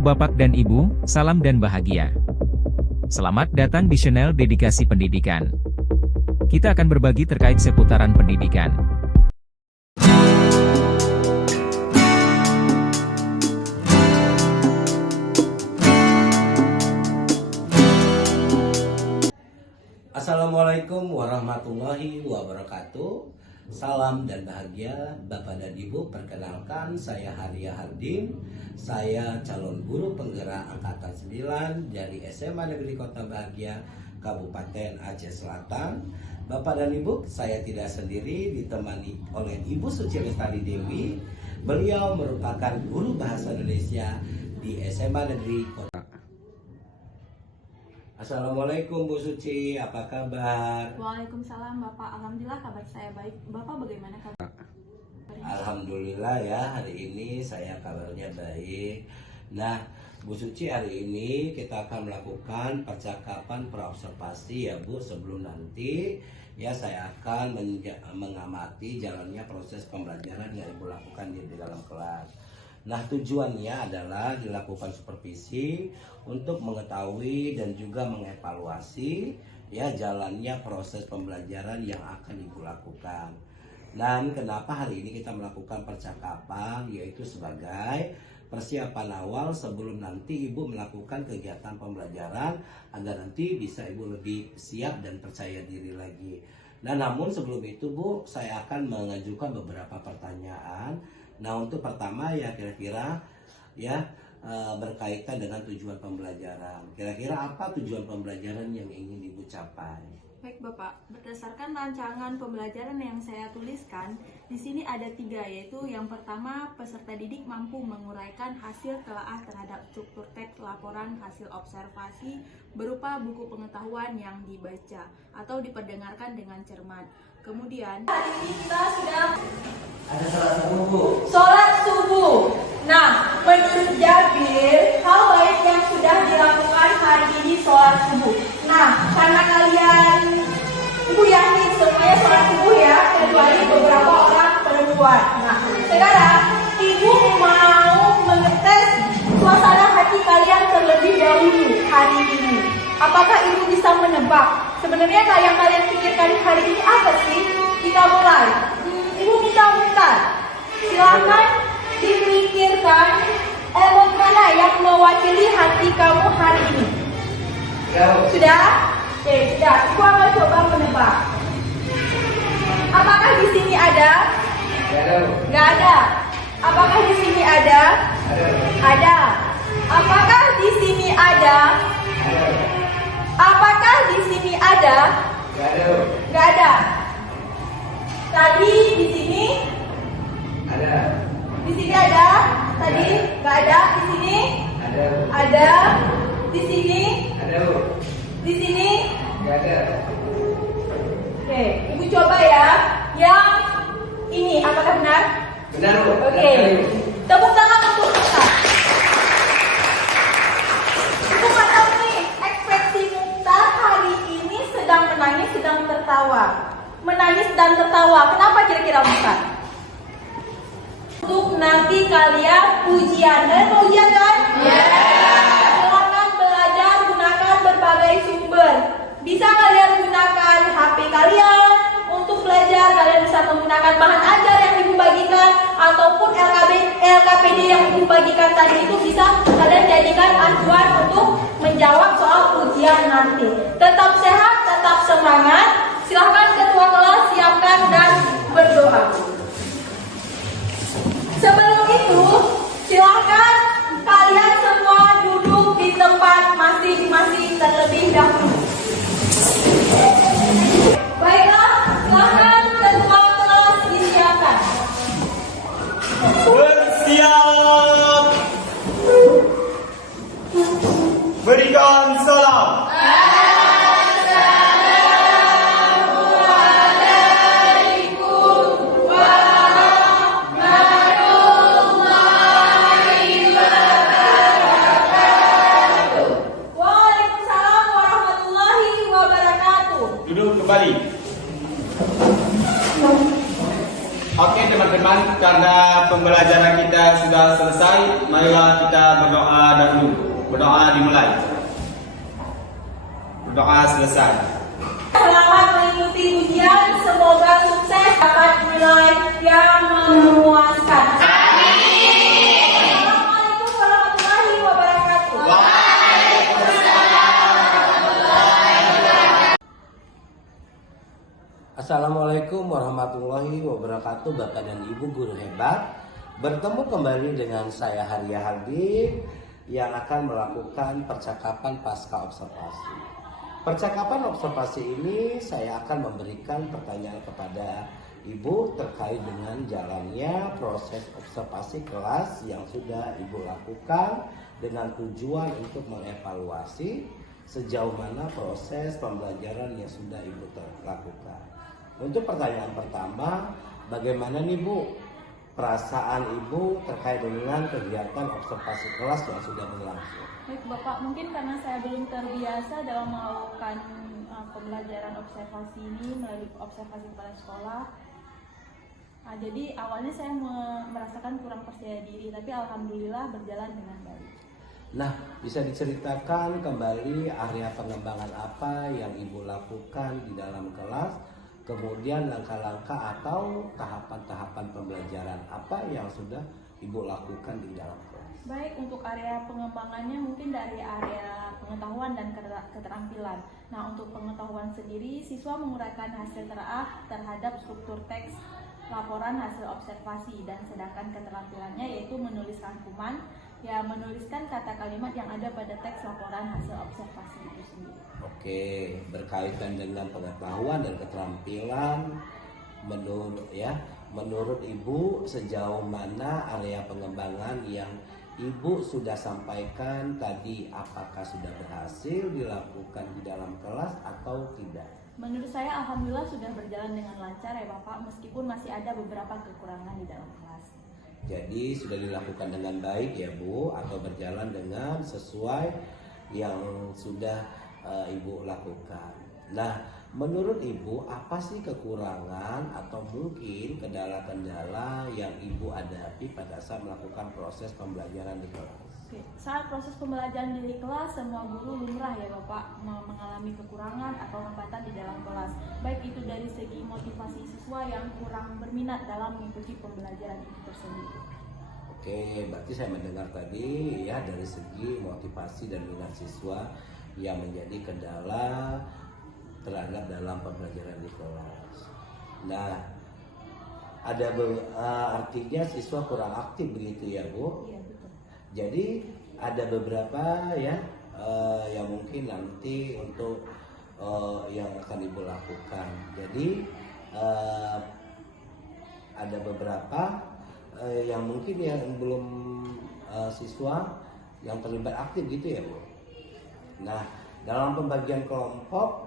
Halo Bapak dan Ibu, salam dan bahagia. Selamat datang di channel Dedikasi Pendidikan. Kita akan berbagi terkait seputaran pendidikan. Assalamualaikum warahmatullahi wabarakatuh. Salam dan bahagia Bapak dan Ibu. Perkenalkan, saya Haria Hardim. Saya calon guru penggerak angkatan 9 dari SMA Negeri Kota Bahagia, Kabupaten Aceh Selatan. Bapak dan Ibu, saya tidak sendiri, ditemani oleh Ibu Suci Lestari Dewi. Beliau merupakan guru bahasa Indonesia di SMA Negeri Kota. Assalamualaikum Bu Suci, apa kabar? Waalaikumsalam Bapak, alhamdulillah kabar saya baik. Bapak bagaimana kabar? Alhamdulillah ya, hari ini saya kabarnya baik. Nah, Bu Suci, hari ini kita akan melakukan percakapan praobservasi ya Bu. Sebelum nanti ya saya akan mengamati jalannya proses pembelajaran yang Ibu lakukan di dalam kelas. Nah, tujuannya adalah dilakukan supervisi untuk mengetahui dan juga mengevaluasi ya jalannya proses pembelajaran yang akan Ibu lakukan. Dan kenapa hari ini kita melakukan percakapan, yaitu sebagai persiapan awal sebelum nanti Ibu melakukan kegiatan pembelajaran agar nanti bisa Ibu lebih siap dan percaya diri lagi. Nah, namun sebelum itu Bu, saya akan mengajukan beberapa pertanyaan. Nah, untuk pertama ya kira-kira ya berkaitan dengan tujuan pembelajaran. Kira-kira apa tujuan pembelajaran yang ingin Ibu capai? Baik Bapak, berdasarkan rancangan pembelajaran yang saya tuliskan, di sini ada 3, yaitu yang pertama, peserta didik mampu menguraikan hasil telaah terhadap struktur teks laporan hasil observasi berupa buku pengetahuan yang dibaca atau diperdengarkan dengan cermat. Kemudian, hari ini kita sudah Ada salat subuh Bu. sholat subuh. Nah, menurut Jabir, hal baik yang sudah dilakukan hari ini sholat subuh. Nah, karena kalian, Ibu yakin semuanya sholat subuh ya, kecuali beberapa orang perempuan. Nah, sekarang Ibu mau mengetes suasana hati kalian terlebih dahulu hari ini. Apakah Ibu bisa menebak sebenarnya yang kalian pikirkan hari ini apa sih? Kita mulai. Ibu minta bentar. Silakan dipikirkan emot mana yang mewakili hati kamu hari ini. Sudah? Oke, sudah. Ibu akan coba menebak. Apakah di sini ada? Nggak ada. Apakah di sini ada? Ada. Apakah di sini ada? Apakah di sini ada? Nggak ada. Tadi di sini? Ada. Di sini ada? Tadi nggak ada. Di sini? Ada. Ada. Di sini? Ada Bu. Di sini? Enggak ada. Oke, Ibu coba ya. Yang ini apakah benar? Benar Bu. Oke. Tepuk tangan untuk kita. Ibu nggak tahu nih, ekspresi Mukhtar hari ini sedang menangis, sedang tertawa. Menangis dan tertawa. Kenapa kira-kira Mukhtar? Untuk nanti kalian ujian. Kalian mau ujian kan? Silakan belajar gunakan berbagai sumber. Bisa kalian gunakan HP kalian untuk belajar. Kalian bisa menggunakan bahan ajar yang Ibu bagikan ataupun LKPD yang Ibu bagikan tadi itu bisa kalian jadikan acuan untuk menjawab soal ujian nanti. Tetap sehat, tetap semangat. Silahkan ketua kelas siapkan dan berdoa. Sebelum itu, silahkan kalian semua duduk di tempat masing-masing terlebih dahulu. Baiklah, silahkan ketua kelas disiapkan. Bersiap. Berikan salam. Waalaikumsalam warahmatullahi wabarakatuh. Duduk kembali. Oke teman-teman, karena pembelajaran kita sudah selesai, marilah kita berdoa dahulu. Berdoa dimulai. Berdoa selesai. Selamat mengikuti ujian, semoga sukses dapat nilai yang memuaskan. Amin. Assalamualaikum warahmatullahi wabarakatuh. Assalamualaikum warahmatullahi wabarakatuh. Bapak dan Ibu guru hebat, bertemu kembali dengan saya Haria Habib yang akan melakukan percakapan pasca observasi. Percakapan observasi ini saya akan memberikan pertanyaan kepada Ibu terkait dengan jalannya proses observasi kelas yang sudah Ibu lakukan dengan tujuan untuk mengevaluasi sejauh mana proses pembelajaran yang sudah Ibu lakukan. Untuk pertanyaan pertama, bagaimana nih Bu perasaan Ibu terkait dengan kegiatan observasi kelas yang sudah berlangsung? Baik Bapak, mungkin karena saya belum terbiasa dalam melakukan pembelajaran observasi ini melalui observasi kepala sekolah. Jadi awalnya saya merasakan kurang percaya diri, tapi alhamdulillah berjalan dengan baik. Nah, bisa diceritakan kembali area pengembangan apa yang Ibu lakukan di dalam kelas? Kemudian langkah-langkah atau tahapan-tahapan pembelajaran apa yang sudah Ibu lakukan di dalam kelas? Baik, untuk area pengembangannya mungkin dari area pengetahuan dan keterampilan. Nah, untuk pengetahuan sendiri, siswa menguraikan hasil teraah terhadap struktur teks laporan hasil observasi, dan sedangkan keterampilannya yaitu menulis rangkuman, ya menuliskan kata kalimat yang ada pada teks laporan hasil observasi itu sendiri. Oke, berkaitan dengan pengetahuan dan keterampilan, menurut Ibu sejauh mana area pengembangan yang Ibu sudah sampaikan tadi, apakah sudah berhasil dilakukan di dalam kelas atau tidak? Menurut saya alhamdulillah sudah berjalan dengan lancar ya Bapak, meskipun masih ada beberapa kekurangan di dalam kelas. Jadi sudah dilakukan dengan baik ya Bu, atau berjalan dengan sesuai yang sudah Ibu lakukan. Nah, menurut Ibu apa sih kekurangan atau mungkin kendala-kendala yang Ibu hadapi pada saat melakukan proses pembelajaran di kelas? Oke. Saat proses pembelajaran di kelas, semua guru lumrah ya Bapak mengalami kekurangan atau hambatan di dalam kelas. Baik itu dari segi motivasi siswa yang kurang berminat dalam mengikuti pembelajaran itu tersebut. Oke, berarti saya mendengar tadi ya dari segi motivasi dan minat siswa yang menjadi kendala terhadap dalam pembelajaran di kelas. Nah, ada artinya siswa kurang aktif begitu ya Bu? Iya betul. Jadi ada beberapa ya yang mungkin nanti untuk yang akan Ibu lakukan. Jadi ada beberapa yang mungkin yang belum siswa yang terlibat aktif gitu ya Bu. Nah, dalam pembagian kelompok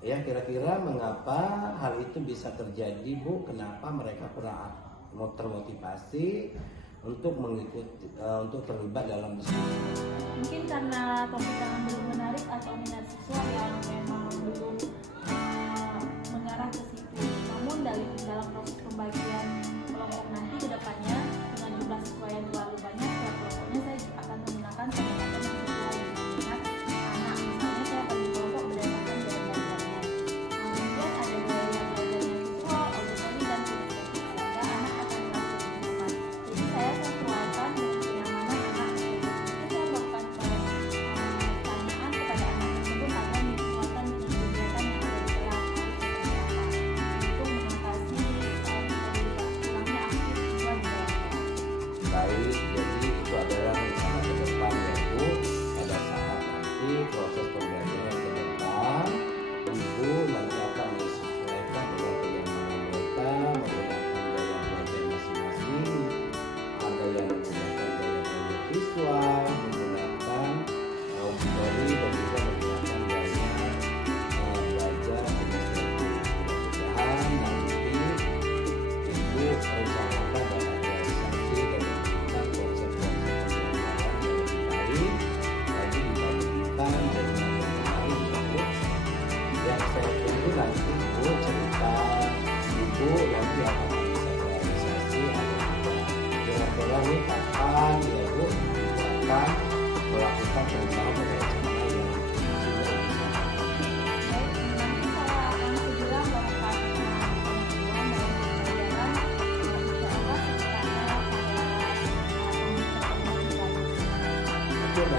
ya kira-kira mengapa hal itu bisa terjadi Bu? Kenapa mereka kurang termotivasi untuk mengikuti untuk terlibat dalam diskusi? Mungkin karena topik yang belum menarik atau minat siswa yang memang belum mengarah ke situ. Namun dalam proses pembagian kelompok nanti ke depannya dengan jumlah siswa yang terlalu banyak, ya kelompoknya saya akan menggunakan pendekatan yang sesuai dengan minat anak. Misalnya saya bagi kelompok berdasarkan gaya belajarnya. Kemudian ada gaya belajarnya siswa, autonomi dan kinestetik, sehingga anak akan merasa nyaman. Jadi saya sesuaikan dengan kenyamanan anak tersebut. Jadi saya melakukan pertanyaan kepada anak tersebut agar menyesuaikan dengan kegiatan yang ada di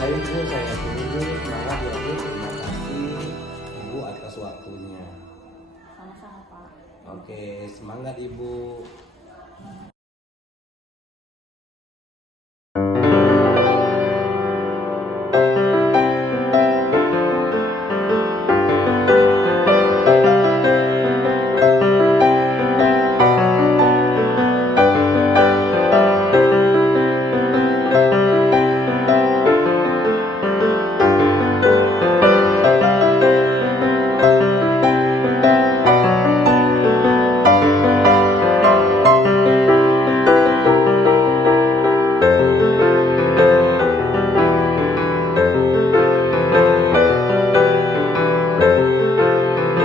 Baik Bu, saya tunggu. Semangat ya Bu. Terima kasih Ibu atas waktunya. Sama-sama Pak. Oke, semangat Ibu.